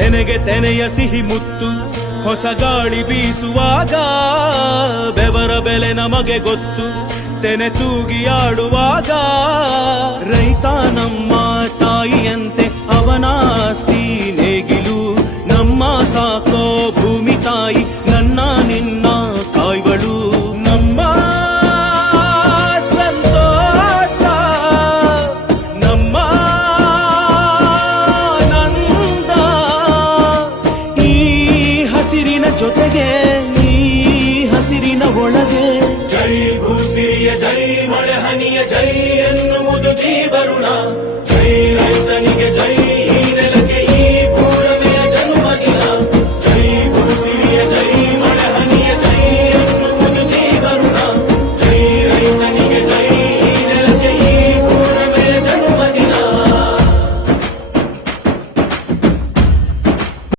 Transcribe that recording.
ತೆನೆಗೆ ತೆನೆಯ ಸಿಹಿ ಮುತ್ತು ಹೊಸ ಗಾಳಿ ಬೀಸುವಾಗ ಬೆವರ ಬೆಲೆ ನಮಗೆ ಗೊತ್ತು ತೆನೆ ತೂಗಿ ಆಡುವಾಗ ರೈತ ನಮ್ಮ ತಾಯಿಯಂತೆ ಅವನಾಸ್ತಿ ನೇಗಿಲು ನಮ್ಮ ಸಾಕೋ ಭೂಮಿ ತಾಯಿ ನನ್ನ ನಿನ್ನ ಕಾಯ್ಗಳು ನಮ್ಮ ಸಂತೋಷ ನಮ್ಮ ನಂದ ಈ ಹಸಿರಿನ ಜೊತೆಗೆ ಈ ಹಸಿರಿನ ಒಳಗೆ ಜೈ ಭೂಸಿರಿಯ ಜೈ ಮಳೆ ಹನಿಯ ಜೈ ಎನ್ನುವುದು ಜೀವರುಣ